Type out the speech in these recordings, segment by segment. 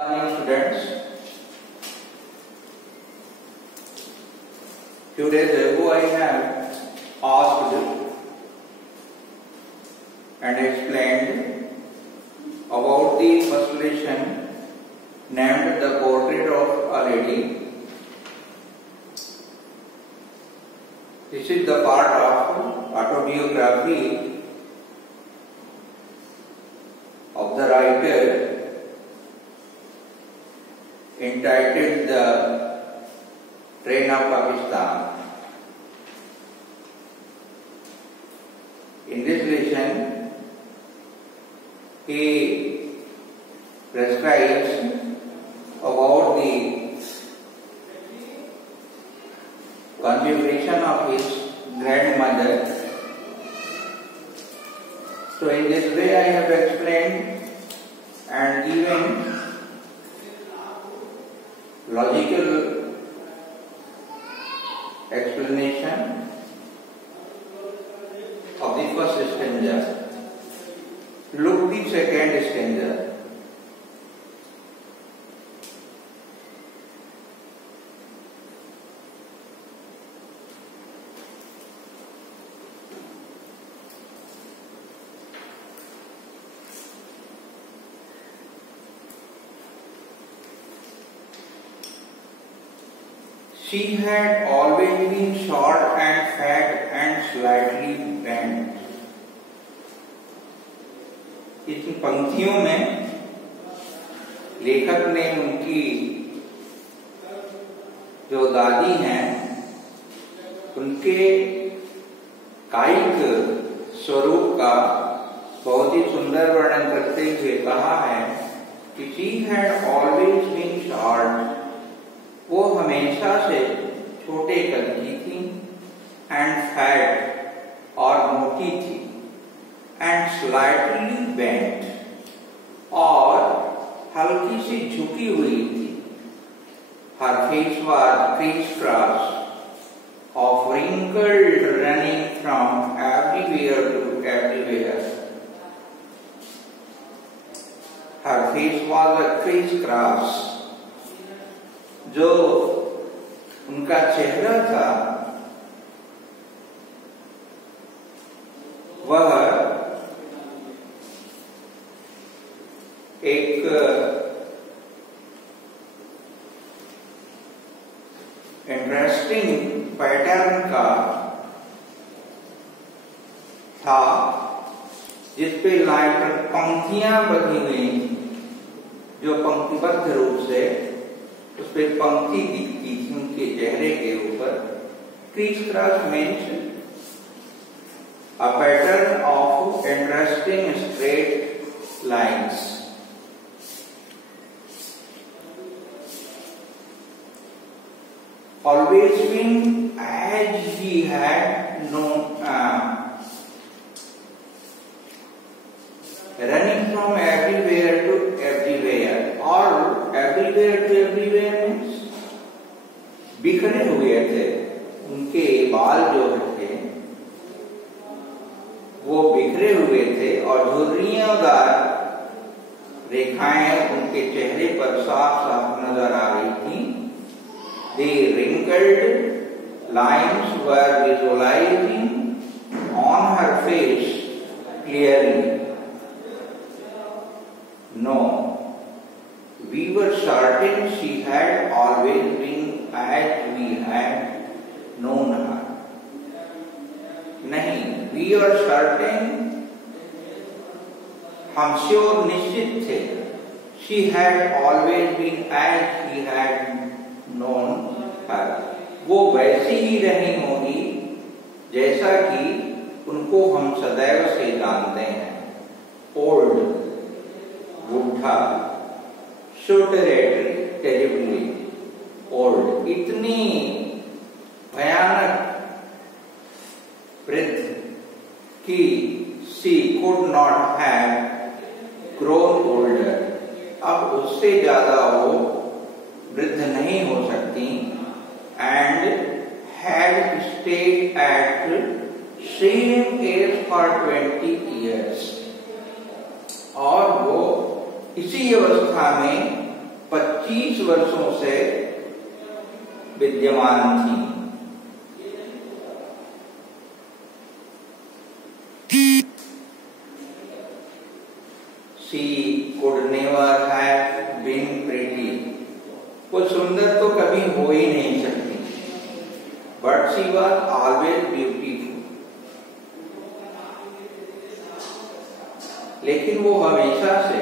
Morning students, few days ago I have asked and explained about the first lesson named The Portrait of a Lady. This is the part of autobiography of the writer entitled The Train of Pakistan. In this lesson, he prescribes about the configuration of his grandmother. So in this way I have explained and given logical explanation of the first stanza. Look the second stanza. She had always been short and fat and slightly bent. इन पंक्तियों में लेखक ने उनकी जो दादी हैं उनके कायिक स्वरूप का बहुत ही सुंदर वर्णन करते हुए कहा है कि she had always been short, वो हमेशा से छोटे कद की थी, एंड फैट और मोटी थी, एंड स्लाइटली बेंट और हल्की सी झुकी हुई थी. हर face was crease cross of wrinkled running from everywhere to everywhere. Her face was a criss-cross. जो उनका चेहरा था वह एक इंटरेस्टिंग पैटर्न का था जिसपे लाइन पर पंक्तियां बनी हुई जो पंक्तिबद्ध रूप से उस पर पंक्ति दिखती थी उनके चेहरे के ऊपर. Criss cross means a pattern of interesting straight lines. Always been as he had known running from everywhere to everywhere, or everywhere to everywhere means बिखरे हुए थे. उनके बाल जो थे वो बिखरे हुए थे और झुर्रियोंदार रेखाएं उनके चेहरे पर साफ साफ नजर आ रही थी. The wrinkled lines were visualizing on her face clearly. No, we were certain she had always been as we had known her. नहीं, we were certain, हम श्योर निश्चित थे. She had always been as we had known her. वो वैसी ही रही होगी जैसा कि उनको हम सदैव से जानते हैं. Old, बूढ़ा, शोटरेटरी, टेरिबली ओल्ड, इतनी भयानक वृद्ध कि she could not have grown older. अब उससे ज्यादा वो वृद्ध नहीं हो सकती. And had stayed at same age for 20 years. और वो इसी अवस्था में 25 वर्षों से विद्यमान थी। She could never have been pretty. वो सुंदर तो कभी हो ही नहीं सकती। But she was always beautiful. लेकिन वो हमेशा से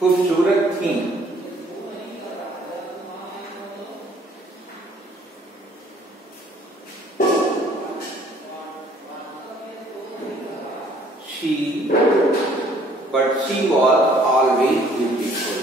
खूबसूरत थी। But she was always beautiful.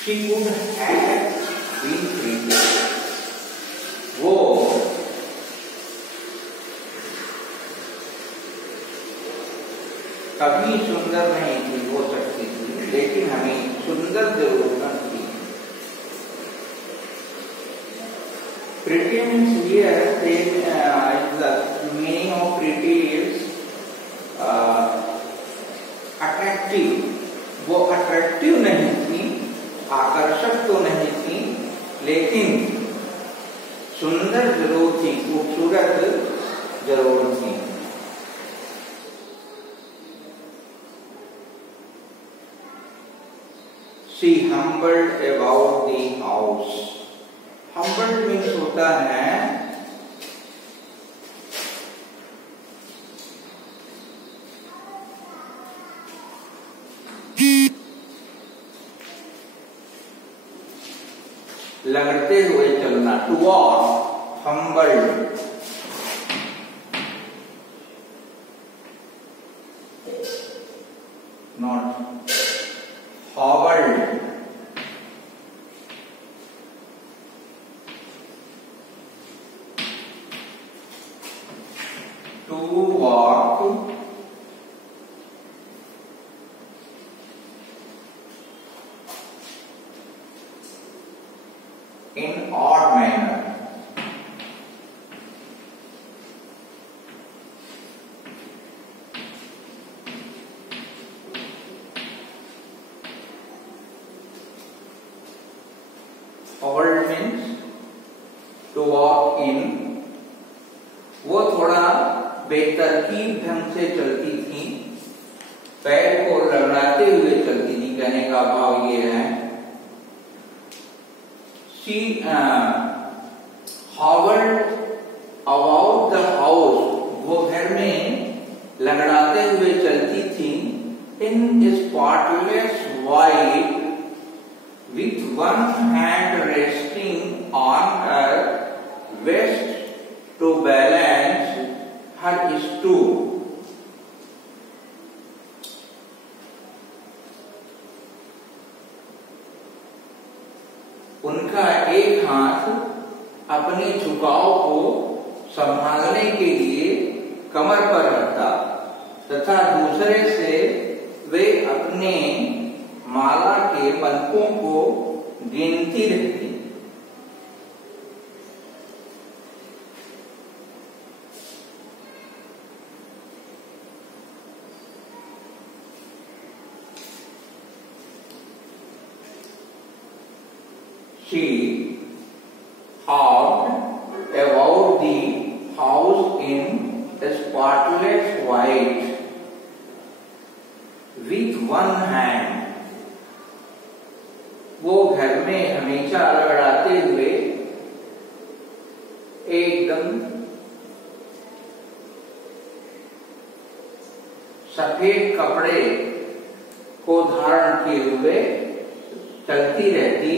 She could have been pretty. वो कभी सुंदर नहीं थी, हो सकती थी, लेकिन हमें सुंदर जरूरत थी। Pretty means here the meaning of pretty is attractive. वो अट्रैक्टिव नहीं थी, आकर्षक तो नहीं थी, लेकिन सुंदर जरूर थी, खूबसूरत जरूर थी। She humbled about the house. Humbled means होता है लगते हुए चलना, to walk, humbled। Not hobbled। To walk in odd manner. Hobbled means to walk in। वो थोड़ा बेतरतीब ढंग से चलती थी, पैर को रगड़ाते हुए चलती थी, कहने का भाव ये है। She hovered about the house, वो घर में लगड़ाते हुए चलती थी, in spotless white, with one hand resting on her waist to balance her stool। उनका एक हाथ अपने झुकाव को संभालने के लिए कमर पर रखता तथा दूसरे से वे अपने माला के पलकों को गिनती रहती। She hopped about the house in spotless white with one hand। वो घर में हमेशा लड़ाते हुए एकदम सफेद कपड़े को धारण किए हुए चलती रहती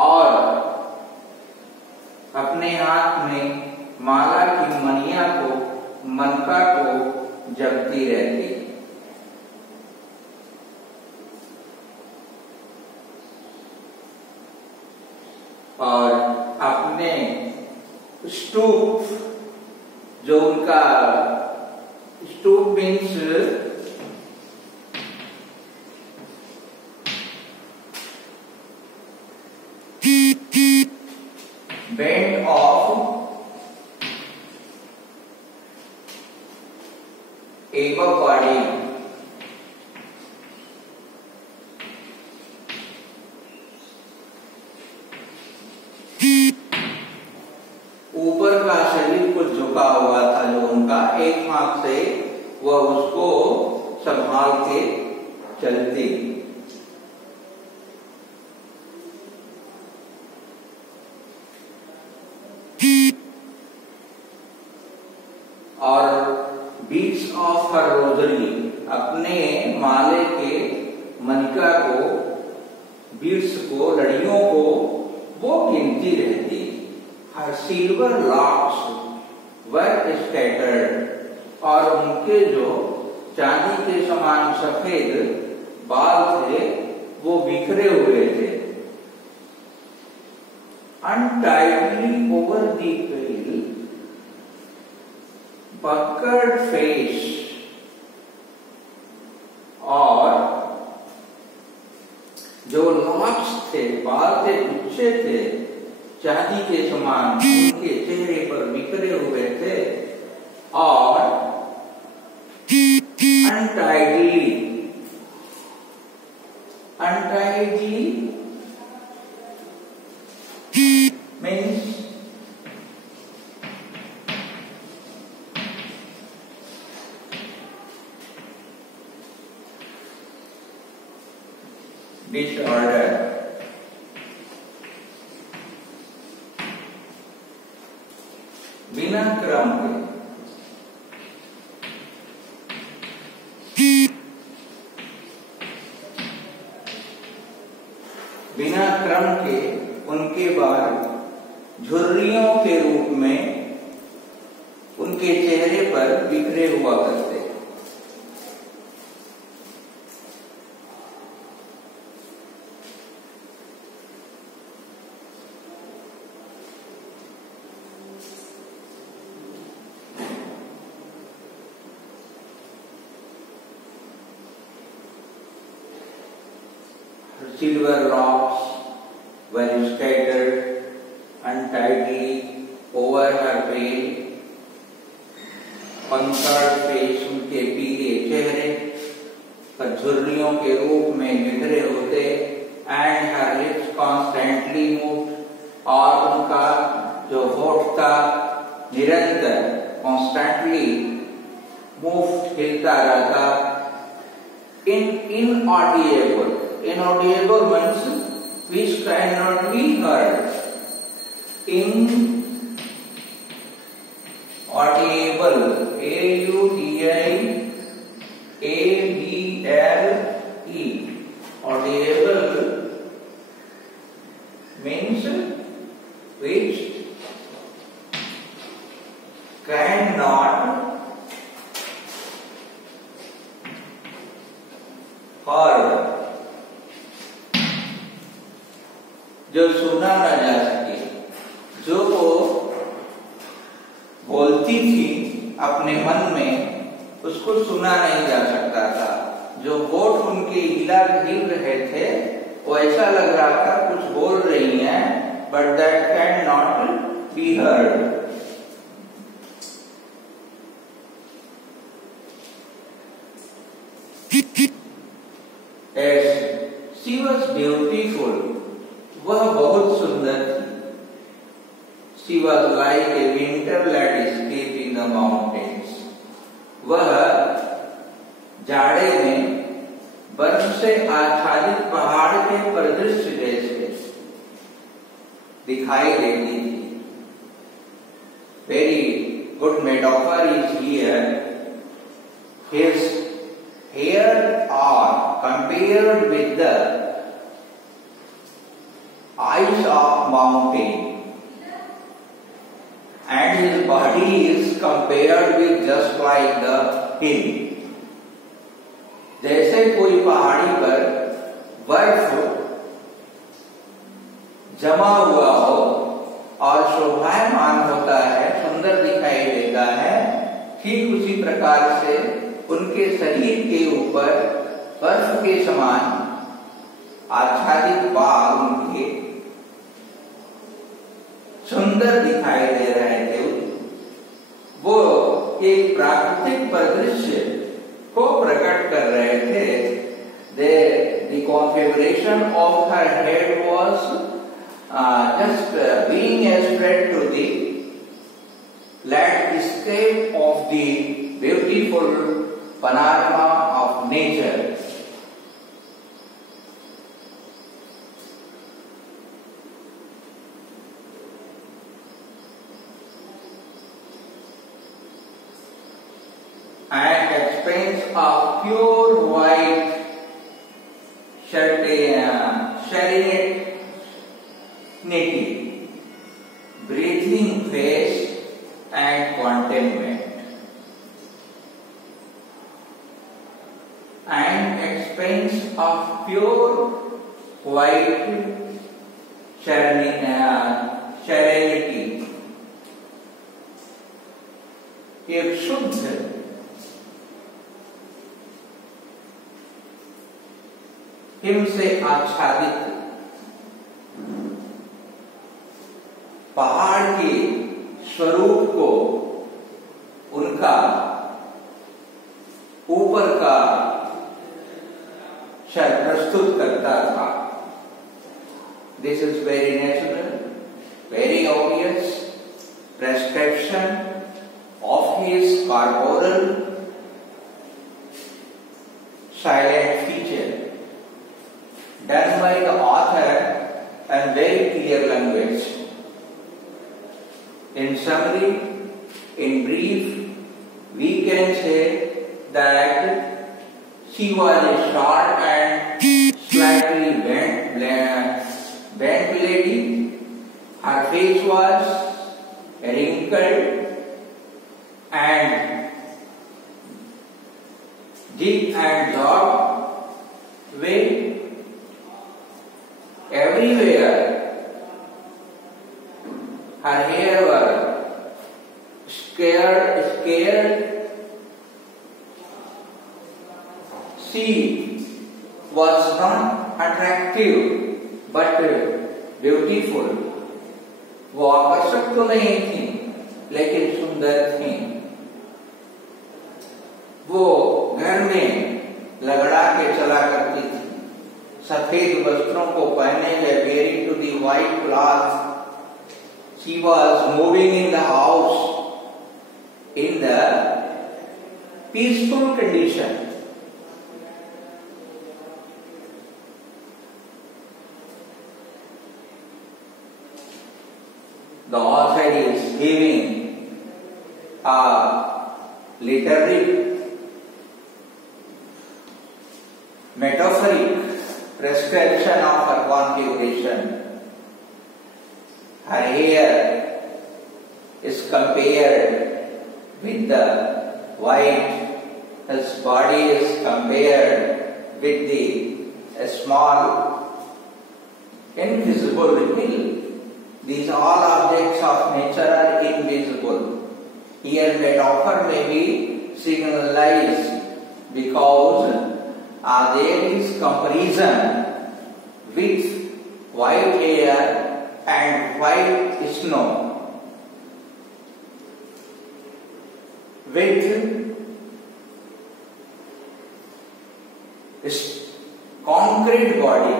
और अपने हाथ में माला की मणिया को, मनका को जपती रहती। और अपने स्टूप, जो उनका stoop means bend of upper body, ऊपर का शरीर कुछ झुका हुआ था जो उनका, एक हाथ से वह उसको संभाल के चलती। और बीट्स ऑफ हर रोजरी, अपने माले के मनिका को, बीट्स को, लड़ियों को वो गिनती रहती। हर सिल्वर लॉक्स वर स्कैटर्ड, और उनके जो चांदी के समान सफेद बाल थे वो बिखरे हुए थे। Untidily over the pale puckered face, और जो लॉक्स थे, बाल थे, गुच्छे थे चांदी के समान, उनके चेहरे पर बिखरे हुए थे। और अनटाइडली, अनटाइडली मीन्स disorder, बिना क्रम के, बिना क्रम के उनके बाल झुर्रियों के रूप में उनके चेहरे पर बिखरे हुआ करते। Silver locks were scattered untidily over her pale, puckered face, उनके पीले चेहरे पर झुर्रियों के रूप में बिखरे होते। And her lips constantly moved, और उनका जो होठ था निरंतर constantly moved, हिलता रहता। Inaudible, inaudible means which cannot be heard. Inaudible, A-U-D-I-A-B-L-E, audible means which cannot heard, जो सुना न जा सके। जो वो बोलती थी अपने मन में, उसको सुना नहीं जा सकता था। जो होठ उनके हिल रहे थे वो ऐसा लग रहा था कुछ बोल रही हैं, but that can not be heard. She was beautiful, वह बहुत सुंदर थी। She was like a winter landscape in the mountains, वह जाड़े में बर्फ से आच्छादित पहाड़ के परिदृश्य जैसे दिखाई देती थी। Very good metaphor is here. His hair are compared with the ice of mountain, and his body is compared with just like the hill. जैसे कोई पहाड़ी पर बर्फ जमा हुआ हो और शोभायमान होता है, सुंदर दिखाई देता है, ठीक उसी प्रकार से उनके शरीर के ऊपर बर्फ के समान आच्छादित बाल उनके सुंदर दिखाई दे रहे थे, वो एक प्राकृतिक परिदृश्य को प्रकट कर रहे थे। The configuration of her head was just being spread to the landscape of the beautiful panorama of nature. And expanse of pure white serenity, breathing face and contentment. And expanse of pure white serenity, एक शुद्ध him से आच्छादित पहाड़ के स्वरूप को उनका ऊपर का शर प्रस्तुत करता था। This is very natural, very obvious prescription of his corporal silent feature done by the author in very clear language. In summary, in brief, we can say that she was a short and slightly bent lady. Her face was wrinkled and jig and jog way. Everywhere her hair were scared. She was not attractive but beautiful. वो आकर्षक तो नहीं थी लेकिन सुंदर थी। वो घर में लगड़ा के चला करती थी, सफेद वस्त्रों को पहने हुए, wearing to the white cloth. She was moving in the house in the peaceful condition. The author is giving a literary metaphoric prescription of her configuration. Her hair is compared with the white, his body is compared with the small invisible hill. These all objects of nature are invisible. Here metaphor may be signalized because there is comparison with white hair and white snow, with concrete body,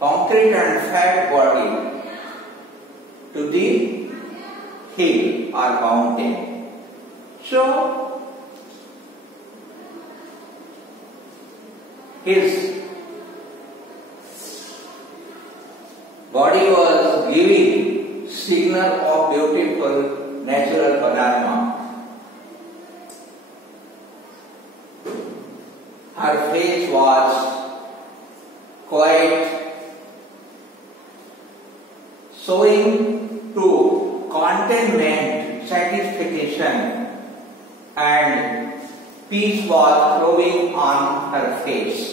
concrete and fat body to the hill or mountain. So his body was giving signal of beautiful natural panorama. Her face was quite showing to contentment, satisfaction, and peace was flowing on her face.